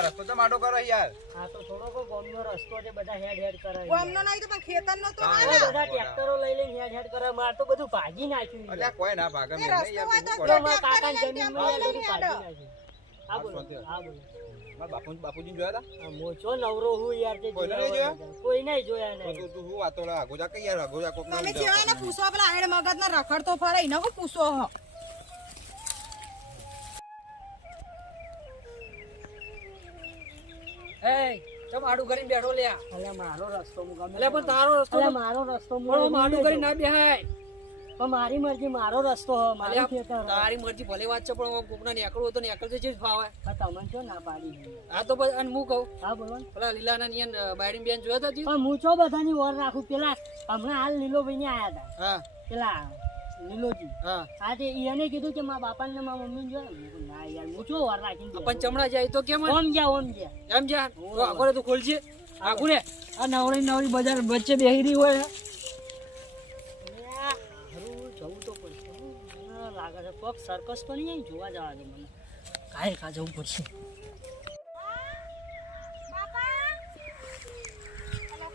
રસ્તો તો માટો કરો યાર. હા તો થોડો કો ગામનો રસ્તો છે બધા હેડ હેડ કરે ગામનો નહીં તો પણ ખેતરનો તો આ બધા ટ્રેક્ટરો લઈ લઈને હેડ હેડ કરે માર તો બધું ભાગી નાખ્યું એટલે કોઈ ના ભાગે મેં યાર રસ્તો તું કાકા ટ્રેક્ટર યાર બધું ભાગી નાખ્યું. હા બોલો. હા બોલો. બાપુ બાપુજી જોયા હતા મોચો નવરો હું યાર તે જોયા કોઈ નહીં જોયા? નહીં. તું વાતો કે યાર આગો કોક ના તમે પૂછો પેલા આણે મગજના રખડતો ફરે એને હું પૂછો ચમ આડું કરીને બેઠો લ્યા. અલ્યા મારો રસ્તો હું ગમે એટલે પણ તારો રસ્તો અલ્યા મારો રસ્તો હું પણ આડું કરીને ના બેહાય. પણ મારી મરજી મારો રસ્તો હો, મારું ખેતર તારી મરજી ભલે વાત છે પણ કોકના નીકળવું હોય તો નીકળતો જ ફાવે. પણ તમને જો ના પાડી આ તો અને હું કહું હા બોલો પેલા લીલાના નિયન બાયડી બેન જોયા હતા? પણ હું છો બધાની ઓર રાખું? પેલા હમણાં હાલ લીલો ભાઈ આયા હતા હા. પેલા લીલોજી. હા. તે એને કીધું કે મારા બાપા ને મારા મમ્મી જો ના યાર હું ઓર રાખીને પણ ચમડા જાય તો કેમ? ઓમ જા ઓમ જા એમ જા તો આગળ તું ખોલજે. આ નવરી નવરી બજાર વચ્ચે બેહી રહી હોય. જવું તો પડશે. લાગે છે કોક સર્કસ પણ નહીં જોવા જવા દે મને. કાંઈ કા જવું પડશે.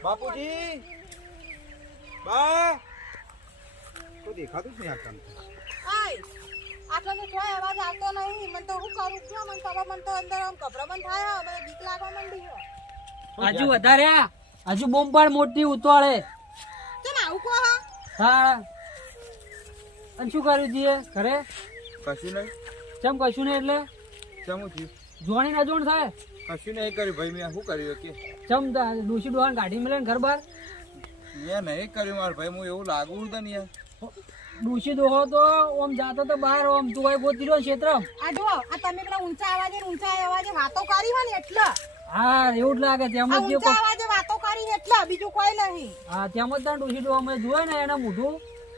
બાપુજી. બા. કોઈ દેખાતું જ નહીં આ કામ આય આટલો ને કોઈ અવાજ આવતો નહીં. મને તો હું કરું? છું મને તો મને તો અંદર આમ ગભરામણ થાય મને બીક લાગવા માંડી. હજુ વધારે આ. હજુ બોમ્બ મોટી ઉતવાળે કેમ આવું કો હા? અને શું કર્યું દીએ ઘરે? કશું નહીં. ચમ કશું નહીં એટલે? ચમું થયું જોણી ના જોણ થાય? કશું નહીં કર્યું ભાઈ મેં શું કર્યું કે ચમ દોશી ડોહાન ગાડી મળે ને ઘર બહાર મેં નહીં કર્યું મારા ભાઈ હું એવું લાગુ હતું ને યાર ડોસી દોહો તો ઓમ જાતો તો બહાર ઓમ તું કઈ ગોતી રહ્યો ક્ષેત્ર આ જો આ તમે પેલા ઊંચા અવાજે ઊંચા અવાજે વાતો કરી હોય ને એટલે. હા એવું જ લાગે તેમ જ ઊંચા અવાજે વાતો કરી એટલે બીજું કોઈ નહીં. હા તેમ જ ડોસી ડોહા અમે જોયે ને એના મોઢું.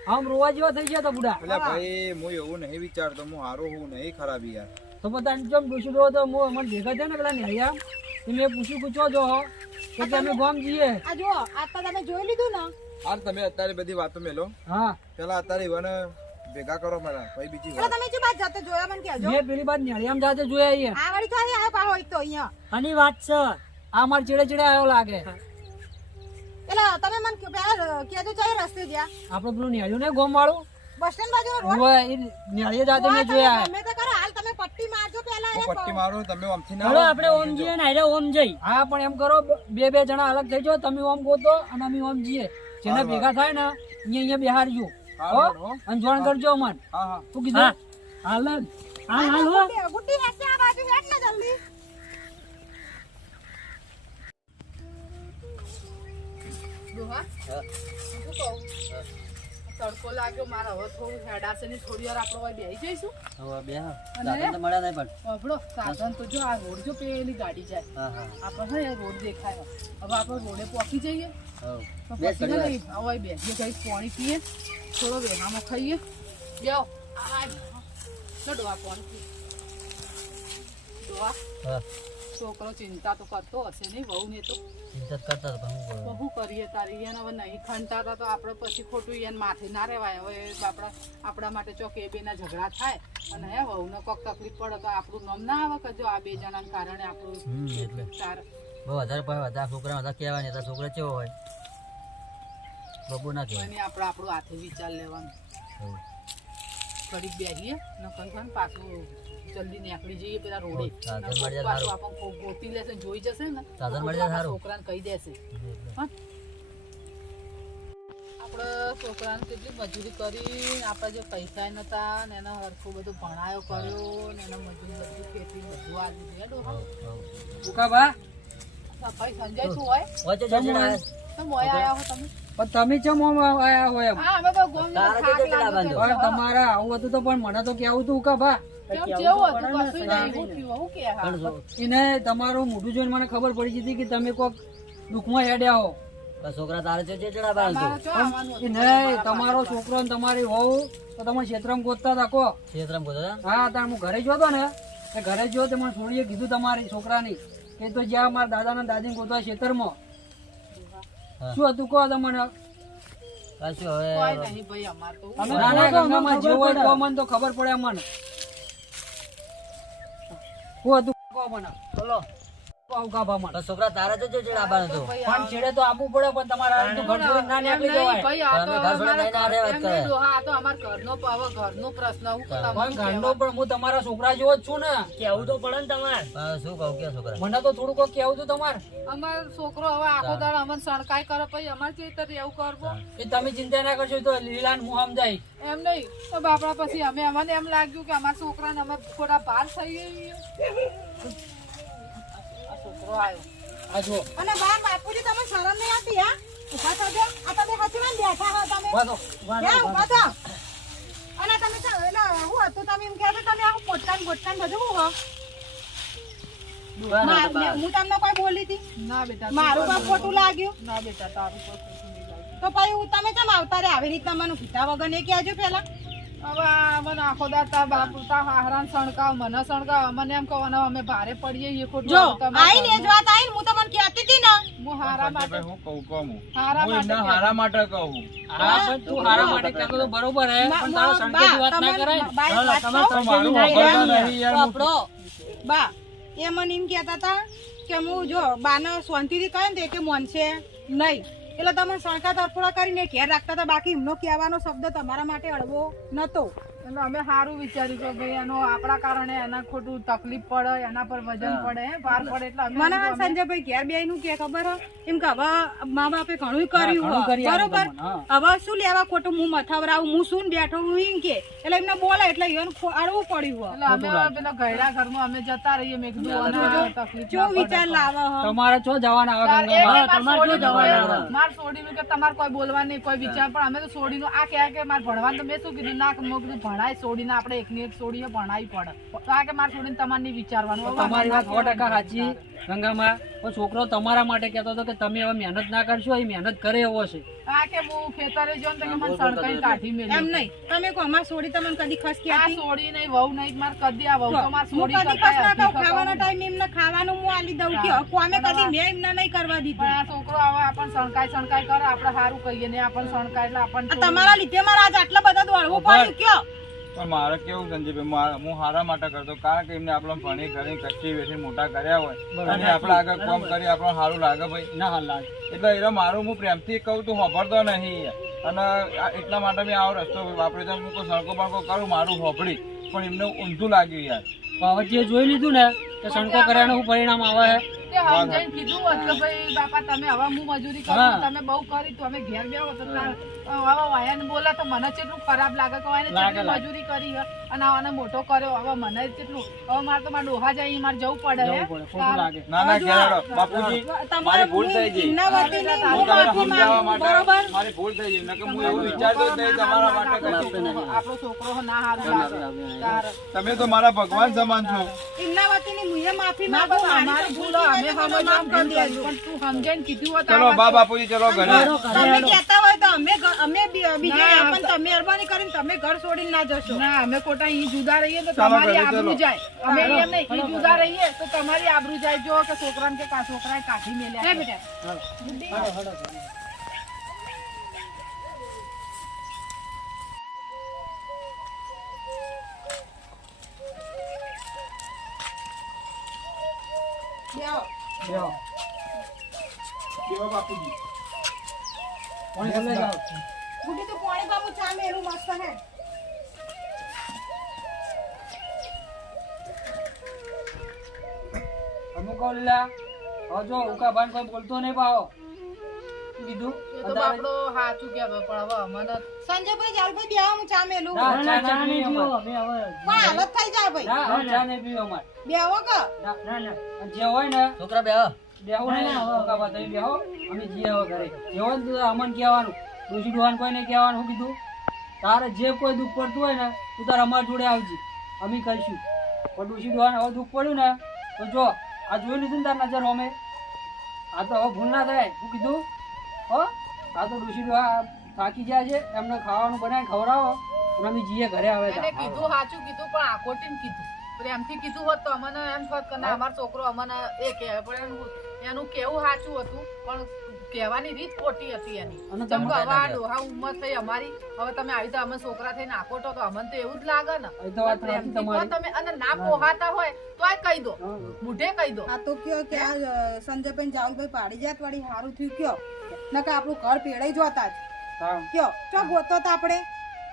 આમ રોવા જેવા થઈ ગયા તા બુડા. એટલે ભાઈ હું એવું નહીં વિચારતો હું હારો હું નહીં ખરાબ યાર. તો બધા જેમ ડોસી ડોહો તો મો મને ભેગા છે ને પેલા નેહ્યા તો મેં પૂછ્યું પૂછો જો કે તમે ગામ જઈએ? આ જો આ તો તમે જોઈ લીધું ને. હાલ તમે અત્યારે બધી વાતો મેલો. હા. પેલા અત્યારે ઈવન ભેગા કરો મારા ભાઈ બીજી વાત. તમે જે બાદ જાતે જોયા મને કહેજો. મે પેલી બાદ નેહ્યામ જાતે જોયા અહીંયા. આ વાળી તો અહીં આવ્યો પાહો તો અહીંયા. આની વાત છે. આ માર ચેડે ચેડે આવ્યો લાગે. એટલે તમે મને કે- પેલા કહેજો ચાહે રસ્તે ગયા આપડે પેલું નેહ્યું ને ગોમ વાળું? બસ સ્ટેન્ડ બાજુ રોડ? હોય એ જાતે મે જોયા. મે તો કરો હાલ તમે પટ્ટી મારજો પેલા પટ્ટી મારો તમે આમથી ના ચલો આપણે ઓમ જઈએ ને આરે ઓમ જઈ. હા પણ એમ કરો બે બે જણા અલગ થઈ જાઓ તમે ઓમ ગોતો અને અમે ઓમ જઈએ. જેને ભેગા થાય ને અહીંયા અહીંયા બિહારજો હારું, હો અને જોણ કરજો મન હા હા. કીધું? હાલ જ. હાલ હાલ હો. ગુડ્ડી- ગુડ્ડી આ બાજુ ને જલ્દી. દોહા હા શું કહું? તડકો લાગ્યો મારા હવે થોડું હેડાશે ને થોડી વાર આપણે હવે બેસી જઈશું. અને અભડો સાધન તો જો આ રોડ જો પેલી ગાડી જાય. આપણે હે રોડ દેખાય. હવે આપણે રોડે પહોંચી જઈએ. નહીં હવે બેસીએ કઈ પાણી પીએ. થોડો વેહામાં ખાઈએ. બેઓ આ ડોહા પાણી પીએ. ડોહા છોકરો ચિંતા તો કરતો હશે નહીં વહુ ને તો તો બહુ કરીએ તારી એને હવે નહીં ખંડતા હતા તો આપણે પછી ખોટું એને માથે ના રહેવાય હવે આપણા આપણા માટે ચોક એ બેના ઝઘડા થાય અને હે વહુને કોક તકલીફ પડે તો આપણું નામ ના આવે કે જો આ બે જણાના કારણે આપણું તાર વધારે વધારે છોકરા વધારે કહેવાય નહીં છોકરા કેવો હોય? બબુ ના કહેવાય. આપણે આપણું હાથે વિચાર લેવાનું. ઘડીક બેસીએ ને કંઈ પાછું જલ્દી નીકળી જઈએ પેલા રોડે. પાછું આપણને ગોતી લેશે જોઈ જશે ને. છોકરાને કહી દેશે. આપણે છોકરાને કેટલી મજૂરી કરી આપણે જે પૈસા નતા ને એનો હરખું બધું ભણાયો કર્યો ને એનો મજૂરી બધું ખેતી બધું આ દીધું હે. ડોહા? ભાઈ સંજય શું હોય? વચ્ચે જજડા આવે. તો મોય આયા હો તમે? પણ તમે ચમ આયા હોય એમ? તમારા આવું હતું તો પણ મને તો કેવું હતું ઉકાબા કેમ કેવું જેવું તો હતું? પડે કશું ને, નહીં હું થયું હું કે હા. એને તમારું મોઢું જોઈને મને ખબર પડી જતી કે તમે કોક દુઃખમાં હેડ્યા હો. છોકરા તારે છે તમારે છોકરો ને તમારી વહુ તો તમે ક્ષેત્રમ ગોતતા હતા કો. ગોતતા હા તાર હું ઘરે જોતો ને. ઘરે જો તે મને છોડીએ કીધું તમારી છોકરાની કે તો જ્યાં મારા દાદા ને દાદી ગોતવા ખેતરમાં હા. શું હતું કહો તમને કશું હવે કોઈ નહીં ભાઈ અમાર તો અમે નાના તો અમને ગંગામાં જે ખબર હોય પડે. મને તો ખબર પડે મને શું હતું કહો મને? ચલો ઉકાભા માટે. છોકરા તારે જ જે લાવવાનું હતું પણ છેડે તો આપવું પડે પણ તમારા તો ઘર છોડીને ના નીકળી જવાય. ભાઈ, આ તો તમે ઘર છોડીને અમારા ના રહેવા એમ કરે. ડોહા, તો અમારા ઘરનો હવે ઘરનો પ્રશ્ન હું તમને પણ પણ હું તમારા છોકરા જેવો જ છું ને. કેવું તો પડે ને તમારે? શું કહું કે છોકરા. મને તો થોડું કોક કેવું હતું તમારે? અમારો છોકરો હવે આખો દાડો અમને સણકાય કરે પછી અમારે રીતે એવું કરવું? એ તમે ચિંતા ના કરશો તો લીલાન હું સમજાય એમ નહીં તો બાપડા પછી અમે અમને એમ લાગ્યું કે અમારા છોકરાને અમે થોડા ભાર થઈ ગઈ. છોકરો આવ્યો આ જો અને બા બાપુજી તમે શરમ નહીં આવતી હા? ઊભા થજો આ તમે હચવાન બેઠા હો તમે. ક્યાં ઊભા થા અને તમે તો એટલે હું હતું તમે એમ કહેતો તમે આવું પોટકાન પોટકાન બધું હું? હો તમને કોઈ બોલી હતી? ના બેટા મારું પણ ખોટું લાગ્યું? ના બેટા તારું કોઈ ખોટું નહીં લાગ્યું. તો પછી હું તમે કેમ આવતા રે આવી રીતના મને કીધા વગર ને કહેજો પેલા હવે મને આખો દાડ તાર બાપુ તા હારાન સણકાવ મને સણકાવ મને એમ કહો અને અમે ભારે પડીએ એ ખોટું જો આઈ ને જો વાત આઈ હું તમને કહેતી હતી ને. હું હારા માટે હું કહું કહું. હારા માટે એમના હારા માટે કહું. હા પણ તું હારા માટે કહેતો તો બરોબર હે બા- પણ તારા વાત ના કરાય વાપરતા નહીં યાર એ મને એમ કહેતા હતા કે હું જો બાને શાંતિથી કહે ને તે કે મન છે નહીં. એટલે તમે શણકા તરફોડા કરીને ઘેર રાખતા હતા. બાકી એમનો કહેવાનો શબ્દ તમારા માટે અડવો નતો. એટલે અમે સારું વિચાર્યું કે ભાઈ એનો આપણા કારણે એના ખોટું તકલીફ પડે એના પર વજન પડે હે, ભાર પડે એટલે મને સંજયભાઈ ઘેર બે નું કે ખબર હો? એમ કે હવે મા બાપે ઘણું કર્યું બરોબર? હવે શું લેવા ખોટું? હું મથાવરાવું હું શું બેઠો હું એમ કે? એટલે એમને બોલે એટલે એને અડવું પડ્યું એટલે અમે પેલા ગયડા ઘરમાં અમે જતા રહીએ મેં કીધું જો વિચાર લાવે તમારે છો જવાના આવે તમારે એ જવાના નહીં, માર છોડીનું કે તમારે કોઈ બોલવા નહીં કોઈ વિચાર પણ અમે તો છોડીનું આ કહે કે મારે ભણવાનું તો મેં શું કીધું? ના મોકલું કીધું ભણાય છોડીને આપણે એકની એક છોડીએ ભણાવી પડે તો આ કે મારે છોડીને તમારે નહીં વિચારવાનું? તમારી વાત સો ટકા સાચી ગંગામાં પણ છોકરો તમારા માટે કહેતો હતો કે તમે હવે મહેનત ના કરશો એ મહેનત કરે એવો છે. આ કે હું ખેતરે જો ને મને સણકાઈ કાઢી મેલી એમ નહીં. તમે કો અમાર છોડી તમને કદી ખસકી આ છોડી નહીં વહુ નહીં માર કદી આ વહુ. તો માર છોડી કદી કરતાંય તો ખાવાનો. ટાઈમે એમને ખાવાનું હું આલી દઉં કે કોમે કદી મેં એમને નહીં કરવા દીધું. આ છોકરો હવે આપણ સણકાઈ સણકાઈ કરે આપણે સારું કહીએ ને આપણ સણકાઈ એટલે આપણ તમારા લીધે મારા આજ આટલા બધા દોડવું પડ્યું કયો? પણ મારે કેવું સંજયભાઈ હું હારા માટે કરતો કારણ કે એમને આપણે ભણી ઘણી કચ્છી વેઠી મોટા કર્યા હોય. અને આપણે આગળ કામ કરી આપણે સારું લાગે ભાઈ. ના લાગે. એટલે એટલે મારું હું પ્રેમથી કહું તો હોભળતો નહીં. અને એટલા માટે મેં આવો રસ્તો વાપર્યો તો હું કોઈ સણકો બણકો કરું મારું હોભળી. પણ એમને ઊંધું લાગ્યું યાર. પણ જે જોઈ લીધું ને કે સણકો કર્યાનું શું પરિણામ આવે છે તે સમજાઈને કીધું હોત કે ભાઈ બાપા તમે હવે હું મજૂરી કરું તમે બહુ કરી તો અમે ઘેર બેહો તો હવે વાયાને બોલે તો મને કેટલું ખરાબ લાગે કે વાયાને કેટલી મજૂરી કરી અને આને મોટો કર્યો હવે મને કેટલું હવે મારે તો મારા ડોહા જાય મારે જવું પડે હે. જવું પડે ખોટું લાગે. ના ના ઘેરાડો બાપુજી મારી ભૂલ થઈ ગઈ. એમના વતીની હું હું માફી માંગુ, બરોબર? મારી ભૂલ થઈ ગઈ. નકર હું એવું વિચારતો જ નહીં તમારા માટે કદી. આપણો છોકરો ના હારું તમે તો મારા ભગવાન સમાન છો. એમના માફી ના માંગુ, અમારી ભૂલો પણ તું સમજણ કીધું હોત ચલો બા બાપુજી ચલો ઘરે. તમે કહેતા હોય તો અમે અમે બીજે પણ તમે મહેરબાની કરીને તમે ઘર છોડીને ના જશો. ના અમે ખોટા ઈ જુદા રહીએ તો તમારી આબરૂ જાય. અમે એમ નહીં ઈ જુદા રહીએ તો તમારી આબરૂ જાય. જો કે છોકરાને કે કા છોકરાએ કાઢી મેલ્યા. બેટા બાપુજી. બુઢી તું ચા મસ્ત હે લીલા હવે જો કોઈ બોલતો નહીં પાવો બીજું કીધું તો બાપડો સાચું કહેતો પણ હવે અમને સંજયભાઈ જાલભાઈ બે હું ચા મેલું ના, ચા નહીં બે અમારે. પણ હાલત થઈ જાય ભાઈ. ના, હવે ચા નહીં પીવી અમારે. બેહો કે. ના, ના, ના. જે હોય ને છોકરા બે બેહો નહીં ઉકાભા તમે બેહો. અમે જઈએ હવે ઘરે જેવો ને તો અમને કહેવાનું. ડોશી ડોહાને કોઈ નહીં કહેવાનું શું કીધું. તારે જે કોઈ દુઃખ પડતું હોય ને તું તારે અમારા જોડે આવજે. અમે કરીશું. પણ ડોશી ડોહાને હવે દુઃખ પડ્યું ને તો જો આ જોઈ લીધું ને તાર નજર અમે? આ તો હવે ભૂલ ના થાય. શું કીધું હો? આ તો ઋષિ ડોહા થાકી ગયા છે એમને ખાવાનું બનાવીને ખવડાવો અને અમે જીએ ઘરે આવે છે કીધું સાચું કીધું પણ આખોટીને કીધું. પ્રેમથી કીધું હોત તો અમને એમ થોત કે ના અમારો છોકરો અમને એ કહે પણ એનું કેવું સાચું હતું? પણ કહેવાની રીત ખોટી હતી એની. તમે હવે આ ડોહા ઉંમર થઈ અમારી. હવે તમે આવી તો અમે છોકરા થઈને આકોટો તો અમને તો એવું જ લાગે ને. તમે અને ના પોહાતા હોય તો આ કહી દો. મુઢે કહી દો. આ તો કયો કે આ સંજયભાઈ જાવલભાઈ પાડી જાત વાળી સારું થયું કયો? નકા આપણું ઘર પેડાઈ જોતા જ. કયો ચો ગોતો તો આપણે.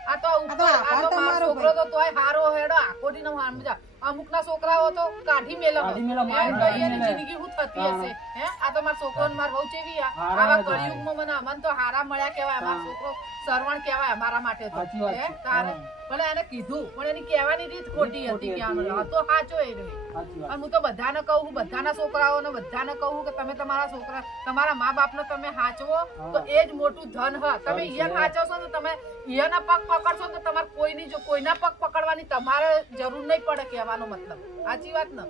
આ તો ઉપર- આ તો મારો છોકરો તો તોય હારો હેડો આકોટી નો સમજા અમુક ના છોકરાઓ તો કાઢી મેલો કાઢી મેલો મારી એમ કાઢી કહીએ ને મેલે. જિંદગી હું થતી હશે હે. આ તો માર છોકરો ને મારો વહુ ચેવી આ. હારા આવા હતા. કળિયુગમાં મને અમન તો હારા મળ્યા કેવાય મારો. છોકરો સરવણ કેવાય અમારા માટે તો હે? તારે. પણ એને કીધું પણ એની કહેવાની રીત ખોટી હતી કે આમ હતો સાચો એ અને હું તો બધાને કહું છું બધાના છોકરાઓને બધાને કહું કે તમે તમારા છોકરા તમારા મા બાપને તમે સાચવો તો એ જ મોટું ધન હ. તમે. ઈયન હાચવશો ને તમે ઈયના પગ પકડશો તો તમારે કોઈની જો કોઈના પગ પકડવાની તમારે જરૂર નહીં પડે કહેવાનો મતલબ. સાચી વાત ને?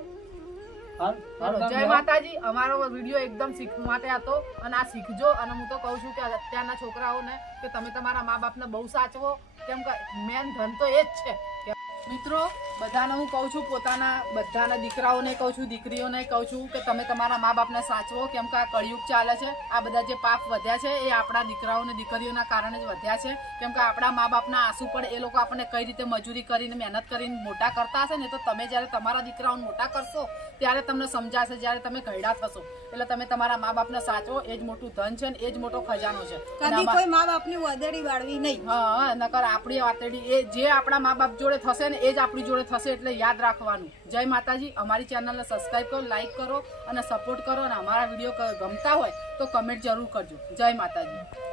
જય માતાજી. અમારો વીડિયો એકદમ શીખવા માટે હતો અને આ શીખજો અને હું તો કહું છું કે અત્યારના છોકરાઓને કે તમે તમારા મા બાપને બહુ સાચવો. કેમ કે મેન ધન તો એ જ છે મિત્રો, બધાને હું કહું છું, પોતાના બધાના દીકરાઓને કહું છું, દીકરીઓને કહું છું કે તમે તમારા મા બાપને સાચવો, કેમ કે આ કળિયુગ ચાલે છે. આ બધા જે પાપ વધ્યા છે, એ આપણા દીકરાઓને, દીકરીઓના કારણે જ વધ્યા છે. કેમ કે આપણા મા બાપના આંસુ પડે એ લોકો આપણને કઈ રીતે મજૂરી કરીને, મહેનત કરીને મોટા કરતા હશે ને, તો તમે જ્યારે તમારા દીકરાઓને મોટા કરશો, ત્યારે તમને સમજાશે, જ્યારે તમે ઘરડા થશો. એટલે તમે તમારા મા બાપને સાચવો એ જ મોટું ધન છે ને એ જ મોટો ખજાનો છે. કદી કોઈ મા બાપની વાદળી વાળવી નહીં. હા નકર આપણી વાતડી એ જે આપણા મા બાપ જોડે થશે ને એ જ આપણી જોડે થશે એટલે યાદ રાખવાનું. જય માતાજી અમારી ચેનલને સબસ્ક્રાઈબ કરો લાઈક કરો અને સપોર્ટ કરો અને અમારા વીડિયો ગમતા હોય તો કમેન્ટ જરૂર કરજો. જય માતાજી.